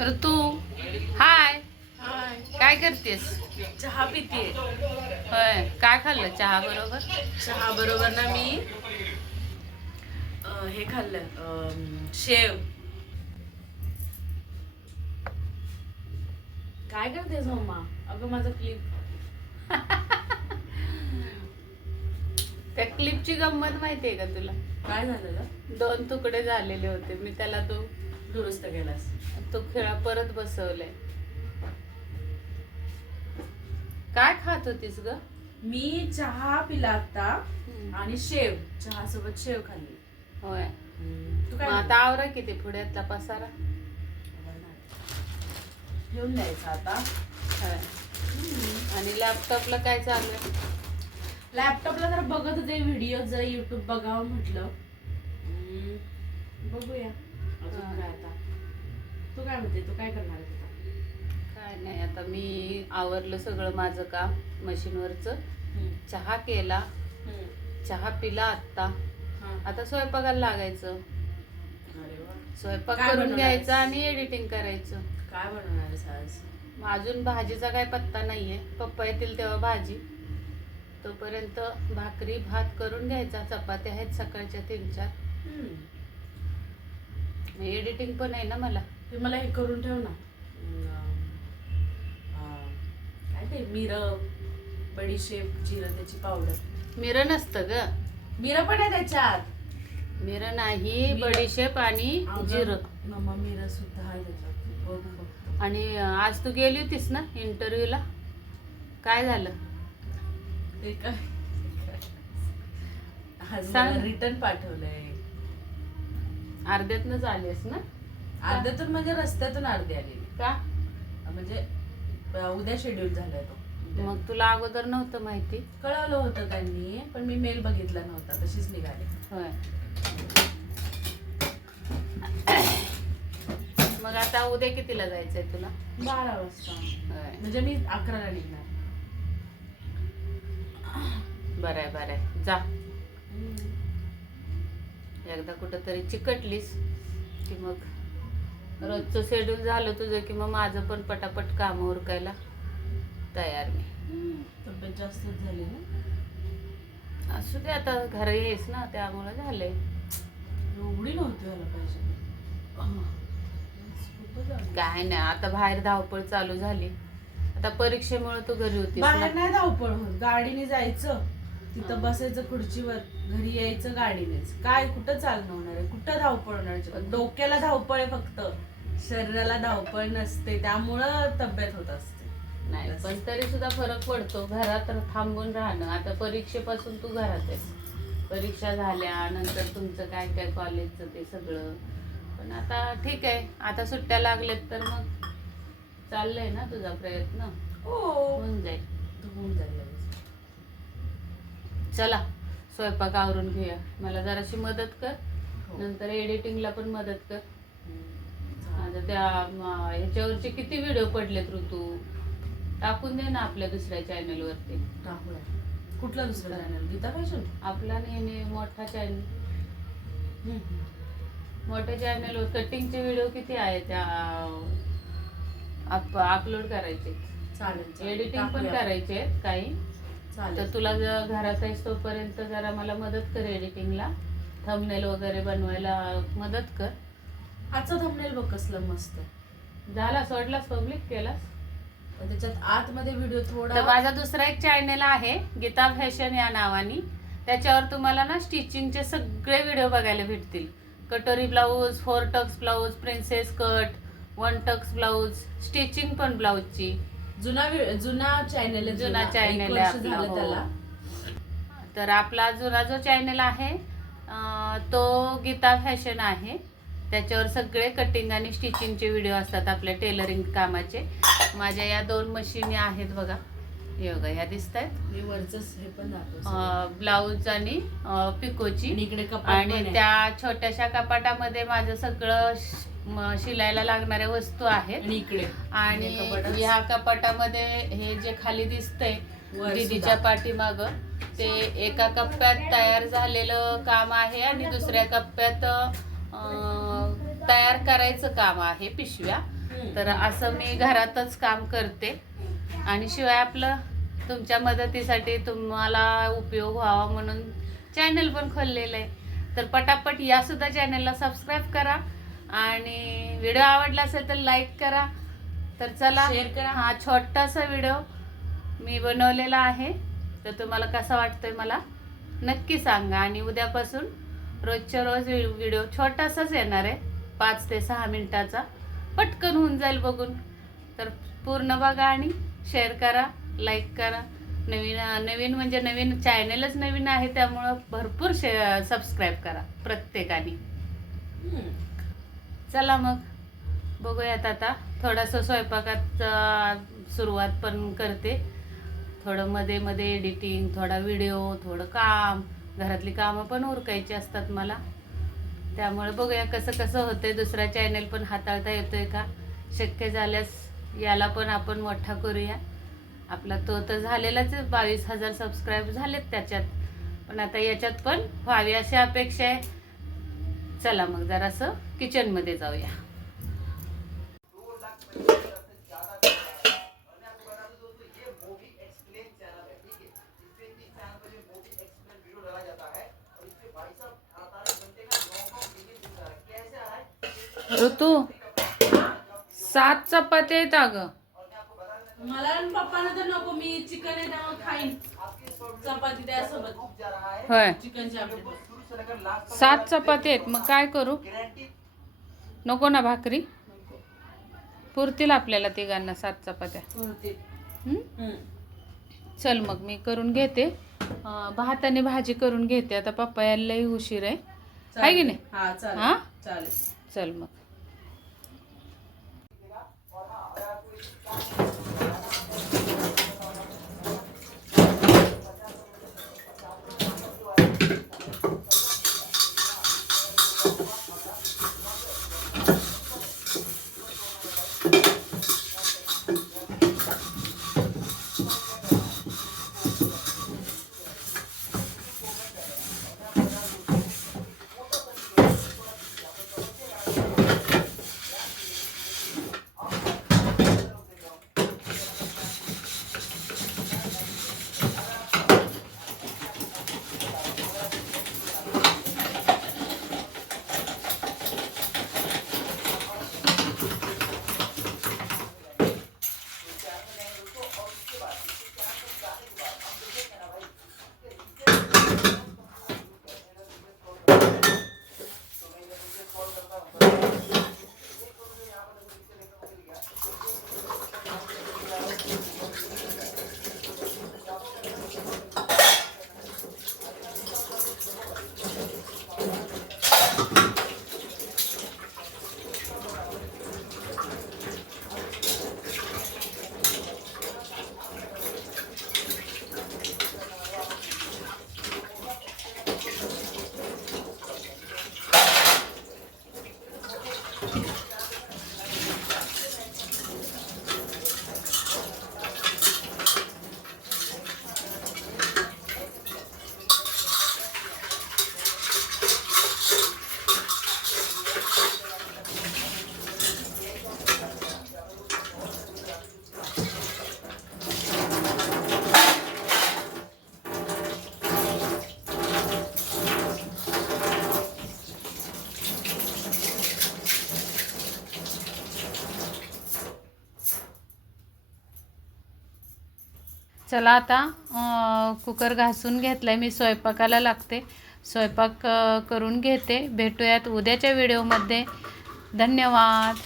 ऋतू हाय. काय करतेस? चहा पिते होय काय खाल्लं? चहा बरोबर? चहा बरोबर ना मी. अं, हे खाल्लं. शेव. काय करतेस मम्मा अगं माझं क्लिप त्या क्लिपची गंमत माहितीये का तुला? काय झालेलं दोन तुकडे झालेले होते. मी त्याला तो दुरुस्त केलास. तो खेळा परत बसवलाय. काय खात होतीस ग? मी चहा पिला आता आणि शेव. चहा सोबत शेव खाल्ली. होय. तू मग काय आता आवरा किती पुढ्यातला पसारा? ठेवून द्यायचं आता. होय. आणि लॅपटॉपला काय चालू आहे? लॅपटॉपला जर बघत होते व्हिडिओ जर युट्यूब बघावं म्हटलं. बघूया. अजून. काय आता? तू काय म्हणते? तू काय करणार? काय नाही आता मी आवरलं सगळं माझं काम मशीनवरचं. चहा केला. चहा पिला आत्ता. आता स्वयंपाकाला लागायचं. स्वयंपाक काय करून बनवणार घ्यायचा आहेस? आणि एडिटिंग करायचं. काय बनवणार आहेस आज? मग अजून भाजीचा काय पत्ता नाहीये. पप्पा येतील तेव्हा भाजी. तोपर्यंत भाकरी भात करून घ्यायचा. चपात्या आहेत सकाळच्या तीन चार. एडिटिंग पण आहे ना मला. ते मला हे करून ठेव ना. काय ते मिरं बडीशेप जिरं त्याची पावडर मिरं नसतं ग. मिरं पण आहे त्याच्यात. मिरं नाही. बडीशेप आणि जिरं. मम्मा मिरं सुद्धा आहे त्याच्यात. आणि आज तू गेली होतीस ना इंटरव्ह्यूला काय झालं? ते काय रिटर्न पाठवलंय. अर्ध्यातनंच आलीस ना? अर्ध्यातून म्हणजे रस्त्यातून अर्धी आलेली. का? म्हणजे उद्या शेड्यूल झालाय तो. मग तुला अगोदर नव्हतं माहिती? कळवलं होतं त्यांनी पण मी मेल बघितला नव्हता तशीच निघाली. होय. मग आता उद्या कितीला जायचंय तुला? बारा वाजता. म्हणजे मी अकराला निघणार. बरं आहे बरं. आहे जा. एकदा कुठं तरी चिकटलीस की मग रोजचं शेड्यूल झालं तुझं की मग माझं पण पटापट काम उरकायला तयार मी. तब्येत जास्तच झाली ना? असू दे आता घर येस ना त्यामुळे झालंय. एवढी नव्हती व्हायला पाहिजे. झाली. काय नाही आता बाहेर धावपळ चालू झाली. आता परीक्षेमुळे तू घरी होतीस बाहेर नाही धावपळ होत. गाडीने जायचं. तिथं बसायचं खुर्चीवर घरी यायचं गाडीनेच. काय कुठं चालणं होणार आहे? कुठं धावपळ होणार? डोक्याला धावपळ आहे फक्त. शरीराला धावपळ नसते त्यामुळं तब्येत होत असते. नाही पण तरी सुद्धा फरक पडतो. घरात थांबून राहणं. आता परीक्षेपासून तू घरात आहेस परीक्षा झाल्या नंतर तुमचं काय काय कॉलेजचं ते सगळं. पण आता ठीक आहे. आता सुट्ट्या लागल्यात तर मग चाललंय ना तुझा प्रयत्न? हो. होऊन जाईल. होऊन जाईल. चला स्वयंपाक आवरून घेऊया. मला जराशी मदत कर. हो. नंतर एडिटिंगला पण मदत कर. आता त्या ह्याच्यावरचे किती व्हिडिओ पडलेत ऋतू? टाकून दे ना आपल्या दुसऱ्या चॅनल वरती टाकूया. कुठला दुसरा चॅनल गीता फॅशन? आपला नेहमी मोठा चॅनल मोठ्या चॅनलवर कटिंगचे व्हिडिओ किती आहे त्या अपलोड करायचे. चालेल. एडिटिंग पण. करायचे काही. तर तुला जर घरात आहेस तोपर्यंत जरा मला मदत कर एडिटिंगला थंबनेल वगैरे बनवायला मदत कर. आजचा थंबनेल बघ कसलं मस्त. झाला सोडलास पब्लिक केलास? पण त्याच्यात आतमध्ये व्हिडिओ तर थोडा माझा दुसरा एक चॅनल आहे गीता फॅशन या नावाने. त्याच्यावर तुम्हाला ना स्टिचिंगचे सगळे व्हिडिओ बघायला भेटतील. Katori blouse four tucks blouse princess cut one tucks blouse stitching पण ब्लाऊजची. जुना जुना चॅनल जुना channel आहे आपला, झालं हो. त्याला. तर आपला जुना जो चॅनल आहे अं, तो गीता फॅशन आहे. त्याच्यावर सगळे कटिंग आणि स्टिचिंगचे व्हिडिओ असतात आपल्या टेलरिंग कामाचे. माझ्या या दोन मशीनी आहेत बघा. हे बघा ह्या दिसत आहेत हे. ब्लाऊज आणि पिकोची. आणि इकडे. त्या छोट्याशा कपाटामध्ये माझं सगळं शिलायला लागणाऱ्या वस्तू आहेत. आणि इकडे. आणि ह्या कपाटामध्ये हे जे खाली दिसतंय दीदीच्या. पाठीमाग ते एका कप्प्यात तयार झालेलं काम आहे आणि दुसऱ्या कप्प्यात तयार करायचं काम आहे पिशव्या. तर असं मी घरातच काम करते. आणि शिवाय आपलं तुमच्या मदतीसाठी तुम्हाला उपयोग व्हावा म्हणून चॅनल पण खोललेलं आहे. तर पटापट या सुद्धा चॅनलला सबस्क्राईब करा आणि व्हिडिओ आवडला असेल तर लाईक करा. तर चला Share करा. हा छोटासा व्हिडिओ मी बनवलेला आहे. तर तुम्हाला कसा वाटतोय मला नक्की सांगा आणि उद्यापासून रोजच्या रोज व्हिडिओ छोटासाच येणार आहे. पाच ते सहा मिनिटाचा. पटकन होऊन जाईल बघून. तर पूर्ण बघा आणि शेअर करा लाईक करा. नवीन नवीन म्हणजे नवीन चॅनलच नवीन आहे त्यामुळं भरपूर शे सबस्क्राईब करा प्रत्येकाने. चला मग बघूयात आता. थोडासा स्वयंपाकात सुरुवात पण करते. थोडं मध्ये मध्ये एडिटिंग थोडा व्हिडिओ थोडं काम. घरातली कामं पण उरकायची असतात मला. त्यामुळे बघूया कसं कसं होतंय. दुसरा चॅनल पण हाताळता येतोय का? शक्य झाल्यास याला पण आपण मोठा करूया. आपला तो तर झालेलाच आहे बावीस हजार सबस्क्राईब झालेत त्याच्यात. पण आता याच्यात पण व्हावी अशी अपेक्षा आहे. चला मग जरासं किचनमध्ये जाऊया. ऋतू सात चपाती आहेत अगं. मला आणि पप्पाला तर नको मी चिकन आहे त्यामुळे खाईन. चपाती त्यासोबत. होय. सात चपाती आहेत. मग काय करू? नको ना भाकरी. पुरतील आपल्याला तिघांना सात चपात्या. हं? चल मग मी करून घेते. अं, भात आणि भाजी करून घेते. आता पप्पा यायला लई उशीर आहे. आहे की नाही? हा चालेल. हा? चालेल. चल मग. चला आता कुकर घासून घेतलाय मी स्वयंपाकाला लागते. स्वयंपाक करून घेते. भेटूयात उद्याच्या व्हिडिओमध्ये धन्यवाद.